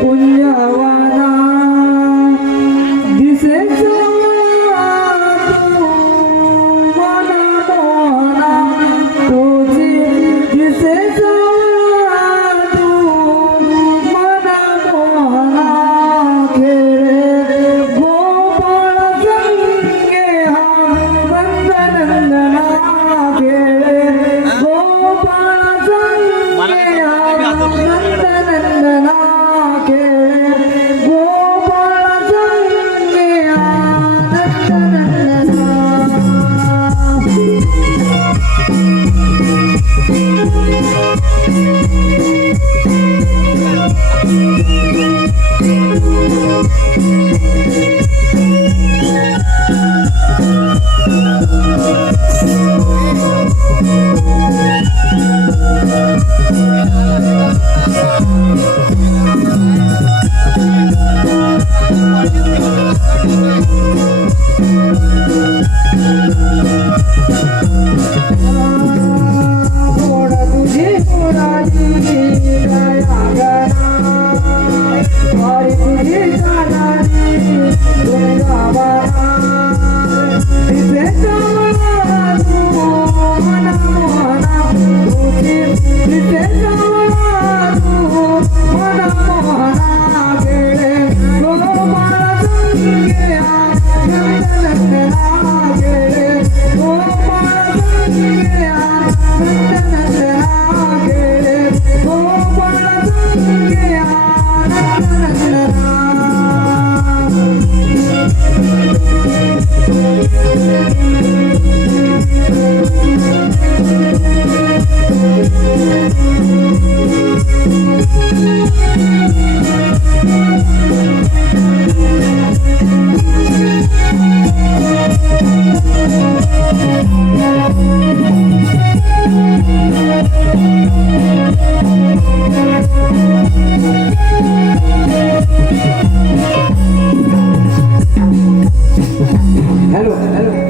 पुण्यवाना दिसे मना मोहना तुझी दिसे मना मोहना खेळे गोपाळ संगे हा नंदनंदना खेळे गोपाळ संगे हा नंदनंदना खेळे गोपाळ संगे हा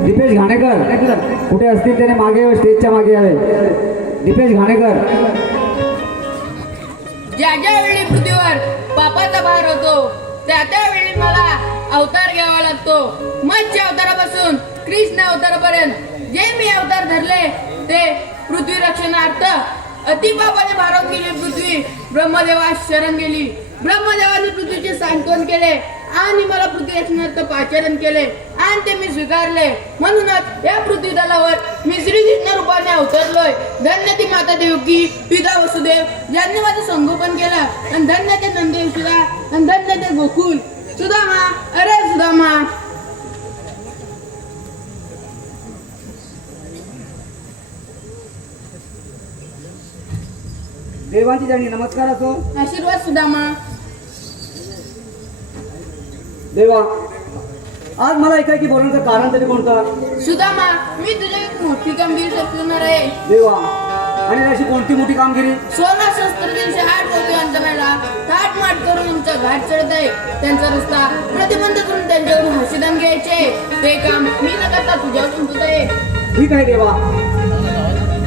दीपेश घाणेकर कुठे असतील त्याने मागे स्टेजच्या मागे यावे. दीपेश घाणेकर. ज्या ज्या वेळी पृथ्वीवर पापाचा भार होतो त्या त्यावेळी मला अवतार घ्यावा लागतो. मत्स्य अवतारापासून कृष्ण अवतारापर्यंत जे मी अवतार धरले ते पृथ्वी रक्षणार्थ. अति पापाने भारावून गेली पृथ्वी ब्रह्मदेवास शरण गेली. ब्रह्मदेवाने पृथ्वीचे सांत्वन केले आणि मला पृथ्वी रक्षणार्थ पाचारण केले आणि ते मी स्वीकारले. म्हणूनच या पृथ्वी तलावर मी श्रीकृष्ण रूपाने अवतरलोय. धन्य ती माता देवकी पिता वसुदेव ज्यांनी माझं संगोपन केलं. आणि धन्य ते नंद यशोदा आणि धन्य ते गोकुल. सुदामा अरे सुदामा. देवांची जाणी नमस्कार असो. आशीर्वाद सुदामा. देवा आज मला एकाएकी बोलण्याचं कारण तरी कोणतं. सुदामा मी तुझ्या एक मोठी कामगिरी सोपवणार आहे. देवा आणि अशी कोणती मोठी कामगिरी. 16 शस्त्र 308 गोपिकांचा मेळा थाटमाट करून तुमचा घाट चढत आहे. त्यांचा रस्ता प्रतिबंध करून त्यांच्याकडून हसीदान घ्यायचे. ते काम मी न करता तुझ्यावर तुमचं आहे. ठीक आहे देवा,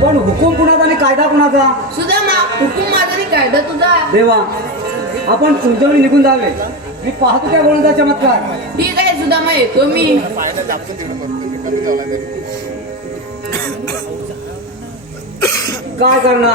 पण हुकूम कुणाचा आणि कायदा कुणाचा. सुदामा हुकूम माझा आणि कायदा तुझा. देवा आपण तुमच्यावर निघून जावे. मी पाहतो त्या बोलण्याचा चमत्कार. ठीक आहे सुदामा येतो मी. काय करणार.